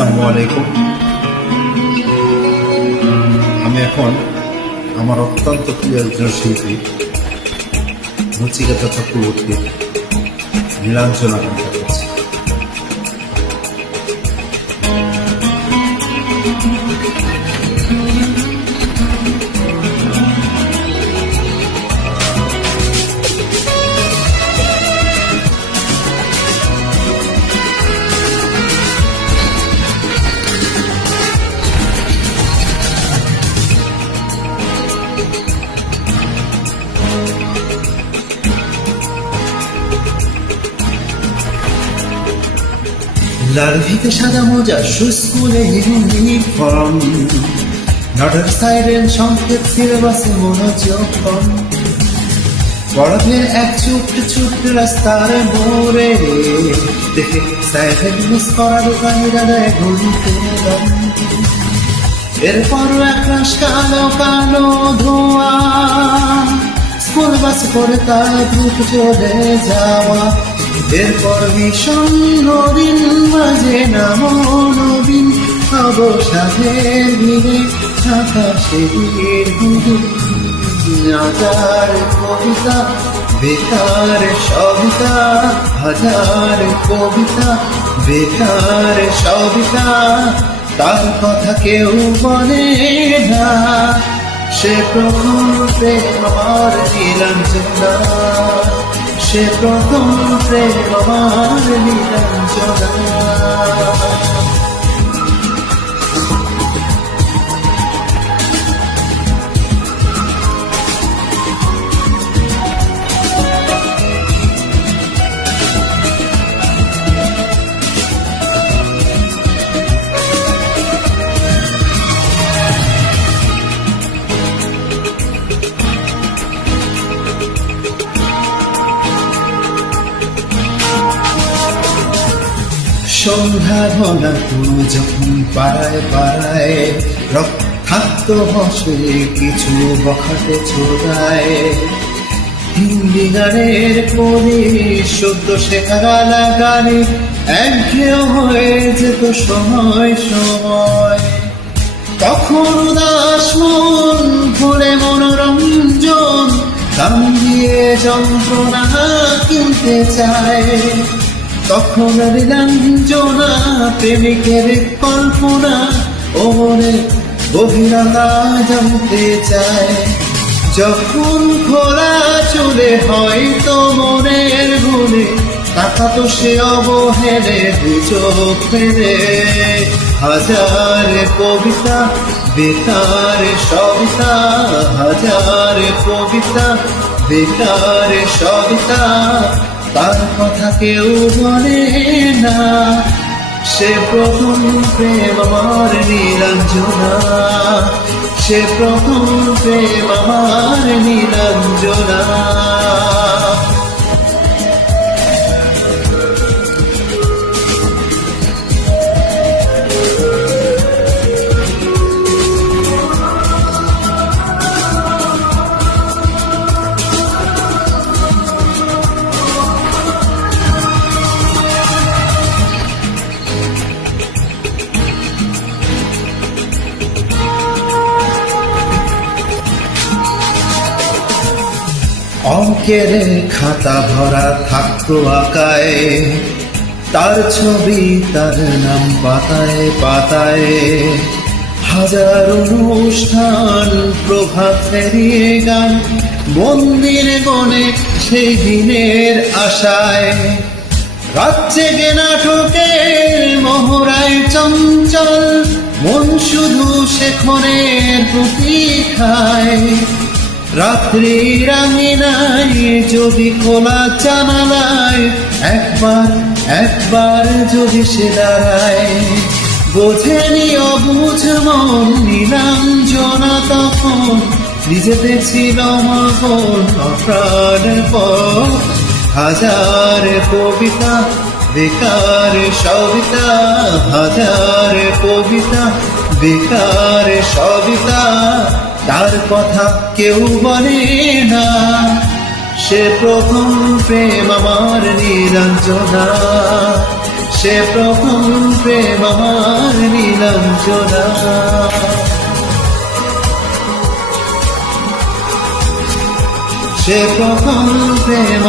আসসালামু আলাইকুম। আমি এখন আমার অত্যন্ত প্রিয় একজন শিল্পী নচিকেতা চক্রবর্তীর নীলাঞ্জনা গানটা করছি। লাল ভিতে সাদা মোজা স্কুলে ইউনিফর্ম, নটার সাইরেন সংকেত সিলেবাসে মনোযোগ কম। বরফের এক ছোট্ট রাস্তার মোড়ে দেখে সাইরেন মিস করা দোকানিরা দেয় ঘুরতে দম। এরপর এক রাশ কালো কালো ধোঁয়া, স্কুল বাস করে তার দ্রুত চলে যাওয়া। এরপর বিষণ্ণ দিন মাঝে নাম নবীন অবসাদের ভিড়ে আকাশের হাজার কবিতা বেকার সবিতা, হাজার কবিতা বেকার সবিতা। তার কথা কেউ বলে না, সে প্রথম প্রেম আমার নীলাঞ্জনা, সে প্রথম প্রেম আমার নীলাঞ্জনা। সন্ধ্যা ঘনা যখন পাড়ায় পাড়ায় রক্তাক্ত হসে কিছু বখাতে ছোড়ায়। হিন্দি গানের পরে সদ্য শেখা গালা গানে একঘেয়ে হয়ে যেত সময় সময়। তখন উদাস মন ভুলে মনোরঞ্জন, কান দিয়ে যন্ত্রণা কিনতে চায়। তখন নীলাঞ্জনা প্রেমিকের কল্পনা ও মনে গভীরতা জানতে চায়। যখন খোলা চলে হয়তো মনের গুণে তাকাতো সে অবহেলে দু চোখ ফেলে। হাজার কবিতা বেকার সবিতা, হাজার কবিতা বেকার সবিতা। তার কথা কেউ বলে না, সে প্রথম প্রেম আমার নীলাঞ্জনা, সে প্রথম প্রেম আমার নীলাঞ্জনা। অঙ্কের খাতা ভরা থাকতো আঁকায়, তার ছবি তার নাম পাতায় পাতায়। হাজার অনুষ্ঠান প্রভাত ফেরিয়ে গান, মন্দির গনে সেই দিনের আশায়। রাত জেগে নাটকের মহড়ায় চঞ্চল মন শুধু সেখনের প্রতীক্ষায়। রাত্রি রাঙিনায় যদি খোলা জানালায় একবার যদি সে দাঁড়ায়। বোঝেনি অবুঝ মন নীলাঞ্জনা তখন, নিজেতে ছিল মগন অপ্রাণ পর। হাজার কবিতা বেকার সবিতা, হাজার কবিতা বেকার সবিতা। তার কথা কেউ বলে না, সে প্রথম প্রেম আমার নীলাঞ্জনা, সে প্রথম প্রেম আমার নীলাঞ্জনা সে প্রথম প্রেম